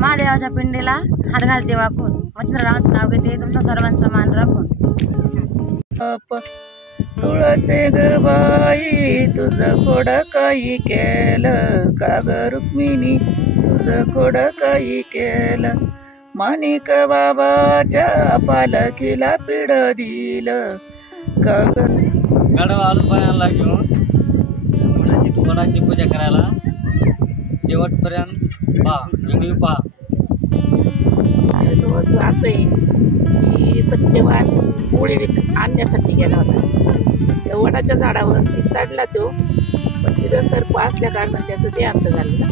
महादेवाच्या पिंडीला हात घालते वाकून, मच्छिंद्ररावांचं नाव घेते तुमच्या सर्वांचा मान राखून. तुळसे ग बाई तुझं खोड काही केलं का ग रुक्मिणी, तुझं खोड काही केलं. माणिक बाबाच्या पालखीला पिढ दिलं का ग. गाडवा आलू पायाला घेऊन कोणाची पूजा करायला शेवटपर्यंत पहा, व्हिडिओ पहा. असं आहे की सत्यवान पोळी आणण्यासाठी गेला होता. त्या वडाच्या झाडावरती चढला तो, पण तिथं सर्प असल्या कारणाने त्याचं देहांत झालं ना.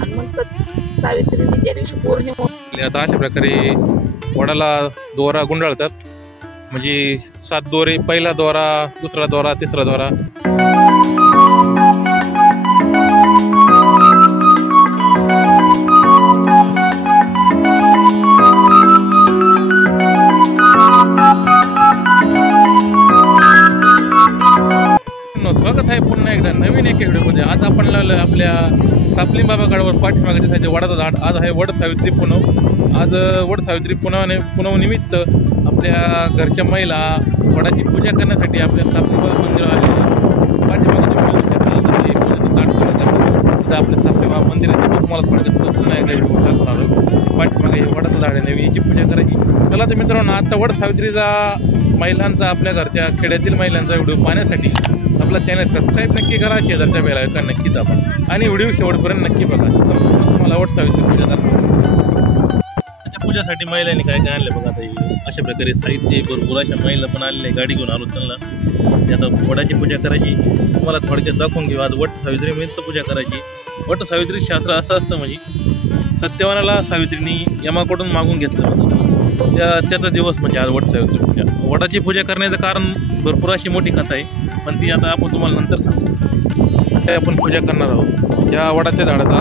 आणि मग सावित्रीने त्या दिवशी पौर्णिमा. आता अशा प्रकारे वडाला दोरा गुंडाळतात, म्हणजे 7 दोरे, पहिला दोरा, दुसरा दोरा, तिसरा दोरा. स्वागत आहे पुन्हा एकदा नवीन एक व्हिडिओमध्ये. आज आपण लागलो आपल्या सापलिंग बाबा गडावर पाठीमागे दिसायचे वडाचं झाड. आज आहे वड सावित्री पुनव. आज वड सावित्री पुनव निमित्त आपल्या घरच्या महिला वडाची पूजा करण्यासाठी आपल्या सापलिंग बाबा मंदिरात आले. पाठीमागे आपल्या सापलिंग बाबा मंदिरात तुम्हाला पुन्हा एकदा व्हिडिओ दाखवून आलो. पाठीमागे वडाचं झाड आहे, नवीन याची पूजा करायची. चला तर मित्रांनो, आता वड सावित्रीचा महिलांचा, आपल्या घरच्या खेड्यातील महिलांचा व्हिडिओ पाहण्यासाठी आपला चॅनल सबस्क्राईब नक्की करा, शेजारच्या बेल आयकॉन नक्कीच दाबा आणि व्हिडिओ शेवटपर्यंत नक्की बघा. तुम्हाला वड सावित्री पूजा दाखवा. त्याच्या पूजासाठी महिलांनी काय काय आणले बघा. आता अशा प्रकारे साहित्य भरपूर अशा महिला पण आलेले, गाडी घेऊन आलो त्यांना. आता वडाची पूजा करायची तुम्हाला थोडक्यात दाखवून घेऊ. आज वट सावित्री मिळत पूजा करायची. वट सावित्री शास्त्र असं असतं, म्हणजे सत्यवानाला सावित्रीने यमाकडून मागून घेतलं. त्याचा दिवस म्हणजे आज वट सावित्री पूजा. वडाची पूजा करण्याचं कारण भरपूर अशी मोठी कथा आहे, पण ती आता आपण तुम्हाला नंतर सांगू. काय आपण पूजा करणार आहोत या वडाच्या झाडाचा.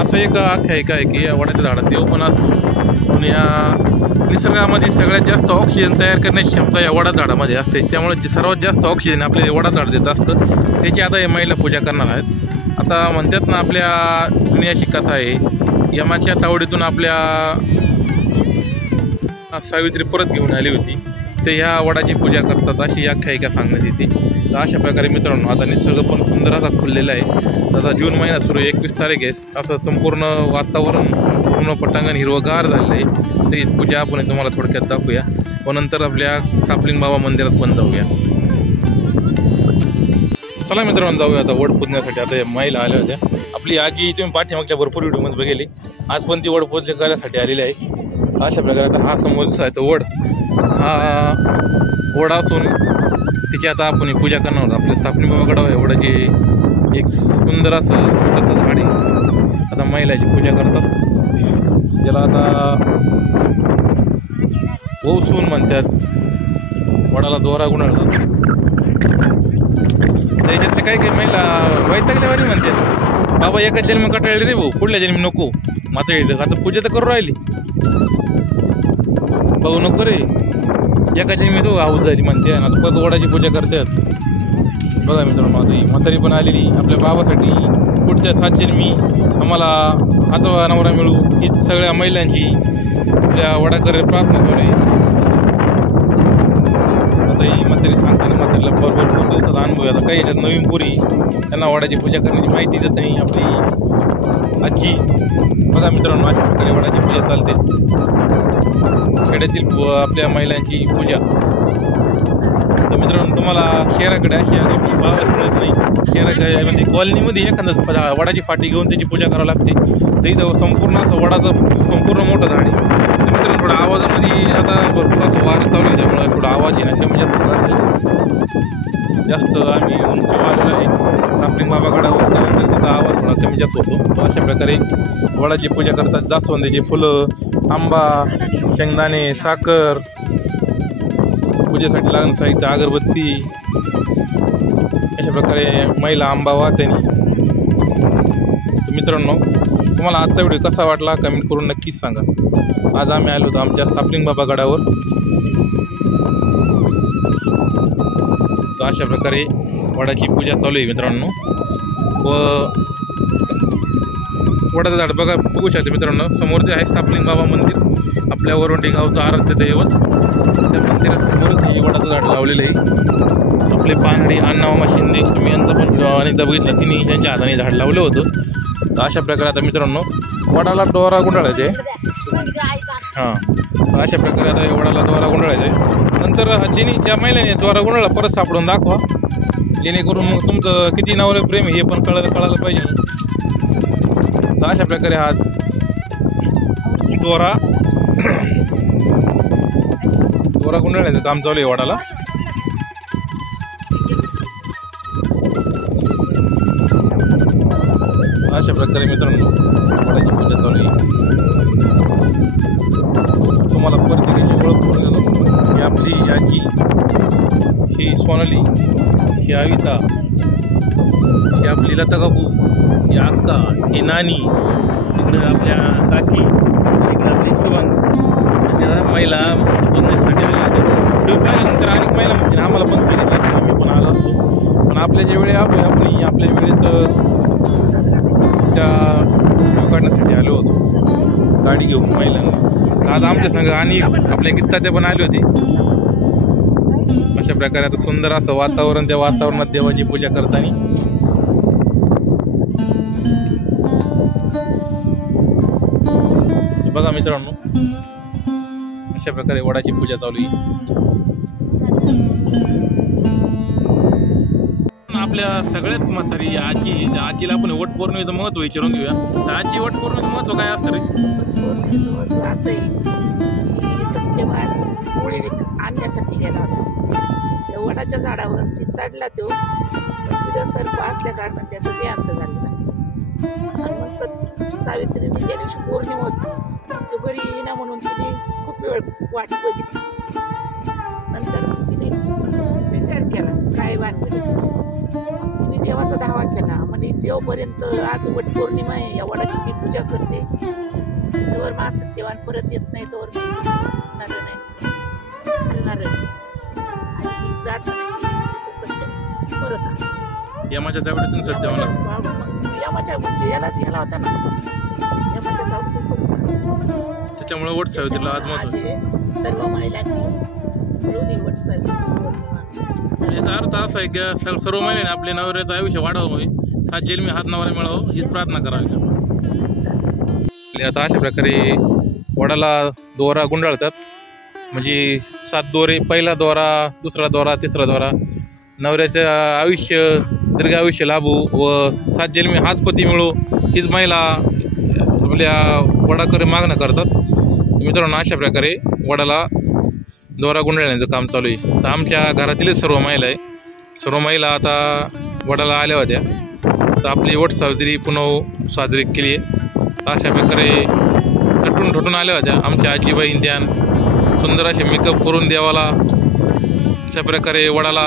असं एक आख्यायिका आहे की या वडाच्या झाडात देव पण असतो. पण या निसर्गामध्ये सगळ्यात जास्त ऑक्सिजन तयार करण्याची क्षमता या वडा झाडामध्ये असते. त्यामुळे जे सर्वात जास्त ऑक्सिजन आपले वडा झाड देत असतं, त्याची आता या महिला पूजा करणार आहेत. आता म्हणतात ना, आपल्या जुनी अशी कथा आहे, यमाच्या तावडीतून आपल्या सावित्री परत घेऊन आली होती, ते ह्या वडाची पूजा करतात अशी आख्यायिका सांगण्यात येते. तर अशा प्रकारे मित्रांनो, आता निसर्ग पण सुंदर असा खुललेला आहे. आता जून महिना सुरू, 21 तारीख आहे. असं संपूर्ण वातावरण, पूर्ण पटांगण हिरवगार झालेलं आहे. तरी पूजा आपण तुम्हाला थोडक्यात दाखवूया व नंतर आपल्या सापलिंग बाबा मंदिरात पण जाऊया. चला मित्रांनो, जाऊया आता वड पूजण्यासाठी. आता या महिला आल्या होत्या. आपली आजी तुम्ही पाठीमागच्या भरपूर व्हिडिओमध्ये बघितली, आज पण ती वड पूजा करण्यासाठी आलेली आहे. अशा प्रकारे आता हा समोर आहे तो वड, हा वड असून तिची आता आपण पूजा करणार आहोत. आपल्या सापलिंग बाबा गडावर आहे वडाची एक सुंदर असं छोटंसं झाड आहे. आता महिलाची पूजा करतात, ज्याला आता ओसून म्हणतात. वडाला दोरा गुंडाळतात. त्याच्यातले काही काही महिला वैतागल्यावानी म्हणतात, बाबा एका जन्म कटाळले रे भाऊ, पुढल्या जन्मी नको. मात्र आता पूजा तर करू राहिली, भाऊ नको रे, एका जन्मी तो आऊस झाली म्हणते. आता परत वडाची पूजा करतात. बघा मित्रांनो, आता ही म्हातारी पण आलेली आपल्या बाबासाठी. पुढच्या 7 जन्मी आम्हाला हातवा नवरा मिळू, ही सगळ्या महिलांची आपल्या वडाकडे प्रार्थना चालू आहे. आता ही म्हातारी सांगताना म्हातारीला बरोबर खूप दिवसाचा अनुभव आहे. आता काही याच्यात नवीन पोरी त्यांना वडाची पूजा करण्याची माहिती देत नाही आपली आजी. बघा मित्रांनो, अशा प्रकारे वडाची पूजा चालते. खेड्यातील आपल्या महिलांची पूजा. तर मित्रांनो, तुम्हाला शहराकडे अशी बाहेर मिळत नाही. शहराकडे म्हणजे कॉलनीमध्ये एखादा वडाची फाटी घेऊन त्याची पूजा करावी लागते. तर इथं संपूर्ण असं वडाचं संपूर्ण मोठं झाड आहे. तर मित्रांनो, थोडं आवाजामध्ये आता भरपूर असं वारं चालू आहे, त्यामुळे थोडा आवाज आहे ना, त्यामुळे जास्त आम्ही उंची वाढलेला आहे. सापलिंग बाबा गडावर त्यानंतर त्याचा आवाज थोडा कमी जास्त होतो. अशा प्रकारे वडाची पूजा करतात. जास्वंदीची फुलं, आंबा, शेंगदाणे, साखर, पूजेसाठी लागणारं साहित्य, अगरबत्ती. अशा प्रकारे महिला आंबा वाहते. मित्रांनो, तुम्हाला आजचा व्हिडिओ कसा वाटला कमेंट करून नक्कीच सांगा. आज आम्ही आलो होतो आमच्या सापलिंग बाबा गडावर. तर अशा प्रकारे वडाची पूजा चालू आहे मित्रांनो. व वडाचं झाड बघू शकता मित्रांनो. समोर जे आहे सापलिंग बाबा मंदिर, आपल्या वरोंडी गावचं आराध्य दैवत. त्या मंदिरासमोरच हे वडाचं झाड लावलेलं आहे. आपले पानहडी अण्णामामा शिंदे, तुम्ही यांचा पण व्हिडिओ अनेकदा बघितला, तिने त्यांच्या हाताने झाड लावलं होतं. तर अशा प्रकारे आता मित्रांनो वडाला दोरा गुंडाळायचे. हां, अशा प्रकारे आता वडाला दोरा गुंडाळायचा आहे. नंतर ज्या महिलाने दोरा गुंडाळा परत सापडून दाखवा, जेणेकरून मग तुमचं किती नवरे प्रेम हे पण कळायला पाहिजे. तर अशा प्रकारे हा दोरा गुंडाळण्याचं काम चालू आहे वडाला. अशा प्रकारे मित्रांनो वडाची पूजा चालू आहे. तुम्हाला प्रत्येकाची ओळख करून देतो. ही आपली आजी, ही सोनाली, ही आविता, ही आपली लता काकू, ही अक्का, ही नानी, इकडे आपल्या काकी, इकडे आपली शुभांगी. अशा महिला पाहिल्यानंतर अनेक महिला म्हणजे आम्हाला पण सांगितलं, आम्ही पण आलो असतो. पण आपल्या ज्या वेळी आपण आपल्या वेळेत त्या काढण्यासाठी आलो होतो गाडी घेऊन महिलांना. आज आमच्या संघ आणि आपल्या गीताच्या पण आले होते. अशा प्रकारे आता सुंदर असं वातावरण, त्या वातावरणात देवाची पूजा करताना बघा मित्रांनो, अशा प्रकारे वडाची पूजा चालू आहे. आपल्या सगळ्यात म्हातारी आजी, आजीला आपण वटपौर्णिमेचं महत्व विचारून घेऊया. तर आजी, वटपौर्णिमेचं महत्व काय असतं रे? असं आहे की सत्यवान पोळी आणण्यासाठी गेला होता. त्या वडाच्या झाडावर ती चढला तो, तिथं सर्प असल्या कारणाने त्याचं देहांत झालं ना. आणि मग सावित्रीने त्या दिवशी पौर्णिमा होती, तो घरी येईना म्हणून तिने खूप वेळ वाट बघितली. नंतर तिने विचार केला काय भानगड. मग तिने देवाचा धावा केला, म्हणजे जेव्हापर्यंत आज वट पौर्णिमा आहे, या वडाची मी पूजा करते, तोवर मा सत्यवान परत येत नाही, तोवर मी हलणार नाही, हलणार नाही. आणि ही प्रार्थना केली, सत्य परत आलं. यमाच्या तावडीतून सत्यवान यमाच्या म्हणजे यालाच गेला होता ना, यमाच्या तावडीतून. त्याच्यामुळे वट सावित्रीला आज महत्व. सर्व महिलांनी मिळून वट सावित्री याचा अर्थ असा आहे की सर्व महिलांनी आपल्या नवऱ्याचं आयुष्य वाढावं, 7 जन्मी हात नवरा मिळावं हीच प्रार्थना करावी. आता अशा प्रकारे वडाला दोरा गुंडाळतात, म्हणजे 7 दोरे, पहिला दोरा, दुसरा दोरा, तिसरा दोरा, नवऱ्याचं आयुष्य दीर्घ आयुष्य लाभू व 7 जन्मी हाच पती मिळो हीच महिला आपल्या वडाकडे मागणं करतात. मित्रांनो, अशा प्रकारे वडाला दोरा गुंडाळण्याचं काम चालू आहे. तर आमच्या घरातीलच सर्व महिला आहे, सर्व महिला आता वडाला आल्या होत्या. तर आपली वट सावित्री पुन्हा साजरी केली आहे. अशा प्रकारे नटून ठटून आल्या होत्या आमच्या आजीबाईन, त्या सुंदर असे मेकअप करून देवाला अशा प्रकारे वडाला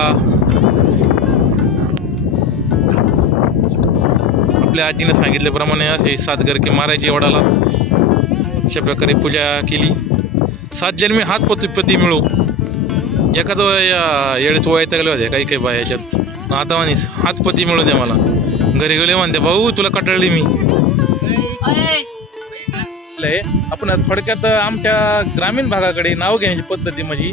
आपल्या आजीने सांगितल्याप्रमाणे असे 7 गरके मारायचे वडाला. अशा प्रकारे पूजा केली. 7 जन्मी हाच पती मिळू. एखादं येळेस वयात गेले होते काही बाय याच्यात, आता म्हणीस हाच पती मिळू दे मला. घरी गेले म्हणते, भाऊ तुला कटाळली मी. आपण थोडक्यात आमच्या ग्रामीण भागाकडे नाव घेण्याची पद्धती म्हणजे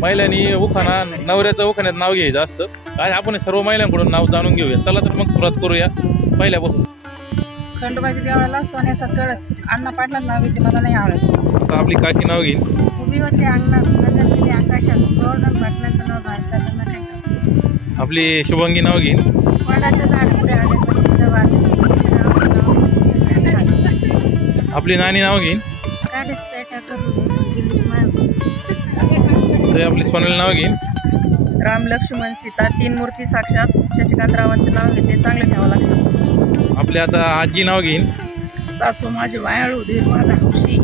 महिलांनी उखाणा, नवऱ्याचं उखाण्यात नाव घ्यायचं असतं. आज आपण सर्व महिलांकडून नाव जाणून घेऊया. चला तर मग सुरुवात करूया पहिल्यापासून. खंडोबाच्या देवाला सोन्याचा कळस, अण्णा पाटलांचं नाव घेते, मला नाही आवडत. आता आपली काकी नाव घेईन. उभी होते अंगणात, नजर आकाशात, गोवर्धन पाटलांचं नाव भारताचं नकाशात. आपली शुभांगी नाव घेईन. वडाचं झाड पुढे आले, आपली नानी नाव घेईन. आपली सोनाली नाव घेईन. राम लक्ष्मण सीता 3 मूर्ती साक्षात, शशिकांतरावांचं नाव घेते, चांगलं ठेवा लक्षात. आपली आता आजी नाव घेईन. सासू माझी वायाळू दे माझा हौशी,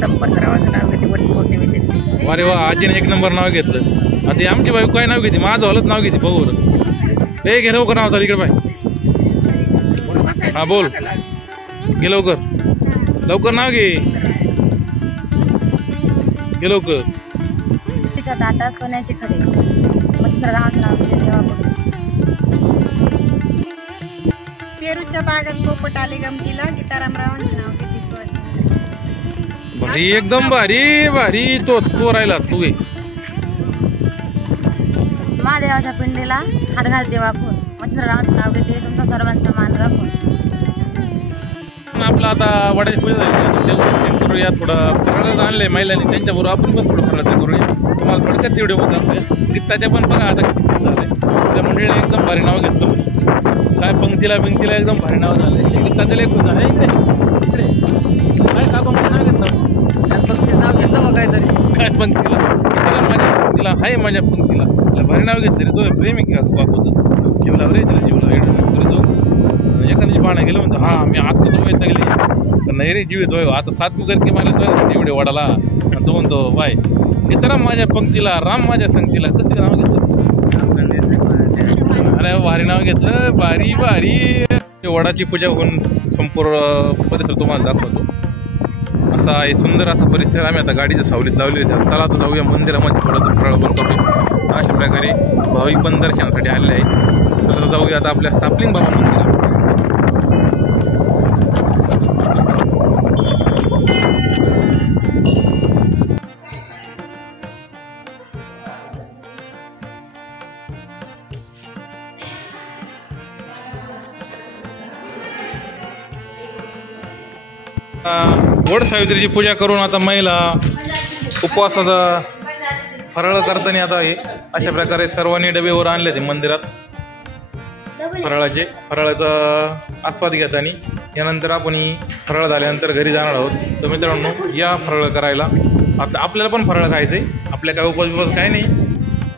संपतरावाचं नाव घेते वट पौर्णिमेच्या दिवशी. अरे वा, आजीने 1 नंबर नाव घेतलं. आता आमची बायको काय नाव घेते? माझं हलत नाव घेते बघू. हे घे लवकर नाव, इकडे बाय. हा बोल, घे लवकर, लवकर नाव घे, घे लवकर. दाता सोन्याची खडे, मच्छिंद्ररावांचं नाव घेते देवाकडून. पेरूच्या बागात पोपट आले गमतीला, गीतारामरावांचं नाव घेते सुवासिनीच्या. भारी एकदम भारी भारी. तो राहिला तू आहे. महादेवाच्या पिंडीला हात घालते वाकून, मच्छिंद्ररावांचं नाव घेते तुमचा सर्वांचा मान राखून. आपलं आता वडाची पूजा झाली, करूया. थोडं फराळच आणलंय महिलांनी, त्यांच्याबरोबर आपण पण थोडं फराळाचं करूया. तुम्हाला थोडक्यात व्हिडिओ दाखवूया. गीताच्या पण बघा आता किती झालंय. त्या मंडळीने एकदम भारी नाव घेतलं, काय पंक्तीला एकदम भारी नाव झालंय. गीताच्या लेखून आहे इकडे काय का पंक्ती नाव घेतलं, नाव घेतलं मग काहीतरी. काय पंक्तीला माझ्या पंक्तीला आहे, माझ्या पंक्तीला भारी नाव घेतलं. तो प्रेमिक बापूचं जीवला रे, तिला जीवला जो एखाद्याची पाहणं गेलं म्हणतो हा मी आता तो येत गेली नाही रे, जीवित होय आता 7 करके मला एवढे वडाला. आणि तो म्हणतो बाय गीताराम माझ्या पंक्तीला, राम माझ्या संगतीला. कसं नाव घेतलं, अरे भारी नाव घेतलं, भारी भारी. वडाची पूजा होऊन संपूर्ण परिसर तुम्हाला दाखवतो. असा आहे सुंदर असा परिसर. आम्ही आता गाडीच्या सावलीत लावली. चला आता जाऊया मंदिरामध्ये, थोडंसं फराळ पण करूया. अशा प्रकारे भाविक पण दर्शनासाठी आलेले आहेत. तर जाऊया आता आपल्या स्थापलिंग बाबा मंदिरात. वड सावित्रीची पूजा करून आता महिला उपवासाचा फराळ करताना आता हे अशा प्रकारे सर्वांनी डबेवर आणले ते मंदिरात फराळाचा आस्वाद घेताना. यानंतर आपण फराळ झाल्यानंतर घरी जाणार आहोत. तर मित्रांनो या फराळ करायला. आता आपल्याला पण फराळ खायचंय, आपल्या काय उपवास काय नाही.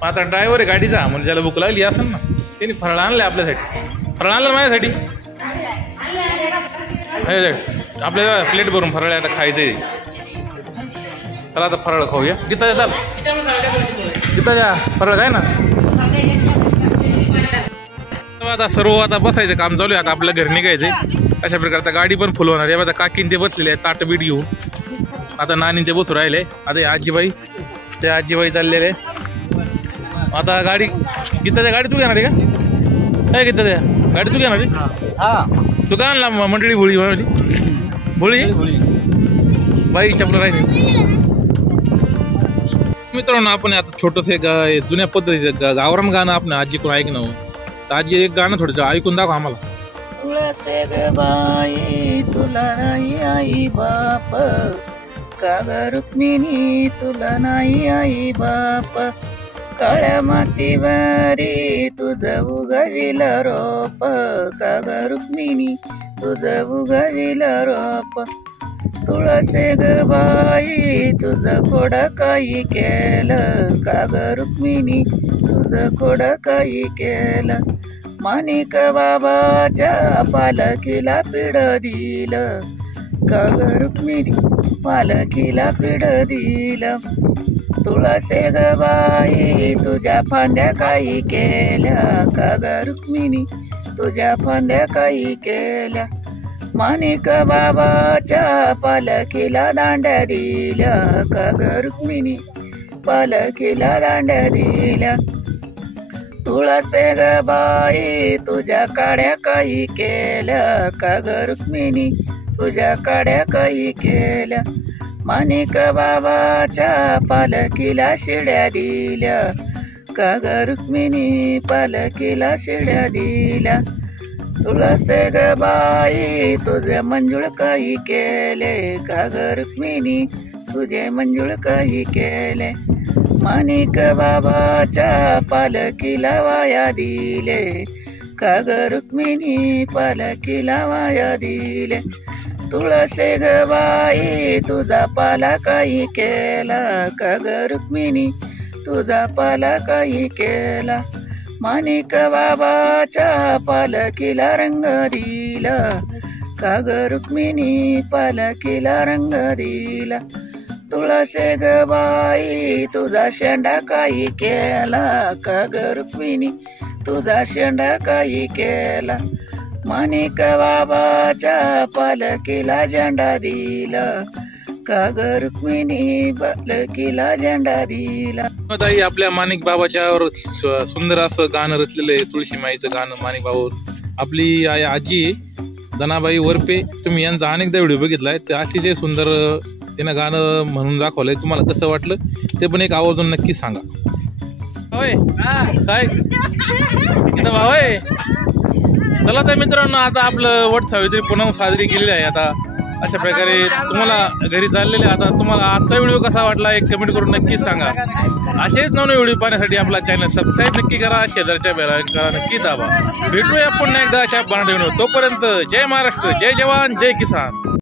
आता ड्रायव्हर आहे गाडीचा, म्हणजे ज्याला भूक लागली असेल ना त्यांनी फराळ आणलंय आपल्यासाठी. फराळ आणलं माझ्यासाठी आपल्याला प्लेट भरून फराळ आता खायचंय. चला आता फराळ खाऊया. गीताच्या फराळ काय ना. आता सर्व आता बसायचं काम चालू आहे. आता आपल्या घरी निघायचंय. अशा प्रकारचा गाडी पण फुल होणार आहे. आता काकीन ते बसलेले आहे ताट बीट घेऊन. आता नानी ते बसू राहिले. आता आजीबाई चाललेले. आता गाडी गीताच्या गाडी तू घेणार आहे का, काय गीताच्या गाडी तू घेणार आहे. तू काय आणला मंडळी भोळी बाई चपलं राहिली. मित्रांनो आपण आता छोटंसं एक जुन्या पद्धतीचं गावरान गाणं आपण आजीकडून ऐकणं. तर आजी एक गाणं थोडंसं ऐकून दाखव आम्हाला. तुला से ग बाई तुला नाही आई बाप, का ग रुक्मिणी तुला नाही आई बाप, काळ्या मातीवारी तुझं उगविलं रोप, का ग रुक्मिणी तुझं उगविलं रोप, तुळसे ग बाई तुझं खोड काही केलं, का ग रुक्मिणी तुझं खोड काही केलं, माणिक बाबाच्या पालखीला पिढ दिलं, का ग रुक्मिणी पालखीला पिढ दिलं, तुळसे ग बाई तुझ्या फांद्या काही केल्या, का ग रुक्मिणी तुझ्या फांद्या काही केल्या, माणिक बाबाच्या पालखीला दांड्या दिल्या, का ग रुक्मिणी पालखीला दांड्या दिल्या, तुळसे ग बाई तुझ्या काड्या काही केल्या, का ग रुक्मिणी तुझ्या काड्या काही केल्या, माणिक बाबाच्या पालखीला शिड्या दिल्या, का ग रुक्मिणी पालखीला शिड्या दिल्या, तुळसे ग बाई तुझे मंजूळ काही केले, का ग रुक्मिणी तुझे मंजूळ काही केले, माणिक बाबाच्या पालखीला वाया दिले, का ग रुक्मिणी पालखीला वाया दिले, तुळसे ग बाई तुझा पाला काही केला, का ग रुक्मिणी तुझा पाला काही केला, माणिक बाबाच्या पालखीला रंग दिला, का ग रुक्मिणी पालखीला रंग दिला, तुळसे ग बाई तुझा शेंडा काही केला, का ग रुक्मिणी तुझा शेंडा काही केला, माणिक बाबाच्या पालखीला झेंडा दिला, का ग रुक्मिणी पालखीला झेंडा दिला. ताई आपल्या माणिक बाबाच्यावर सुंदर असं गाणं रचलेलं आहे, तुळशी माईचं गाणं माणिक बाबावर. आपली आजी जनाबाई वरपे, तुम्ही यांचा अनेकदा व्हिडिओ बघितलाय, ते अतिशय सुंदर तिनं गाणं म्हणून दाखवलंय. तुम्हाला कसं वाटलं ते पण एक आवर्जून नक्की सांगा. होय काय इथं भावय. चला तर मित्रांनो, आता आपलं वट सावित्री पुन्हा साजरी केलेली आहे. आता अशा प्रकारे तुम्हाला घरी चाललेले. आता तुम्हाला आजचा व्हिडिओ कसा वाटला एक कमेंट करून नक्कीच सांगा. असेच नवीन व्हिडिओ पाहण्यासाठी आपला चॅनल सबस्क्राईब नक्की करा, शेजारच्या बेल आयकॉन नक्की दाबा. भेटूया पुन्हा एकदा अशा बनवून. तोपर्यंत जय महाराष्ट्र, जय जवान, जय किसान.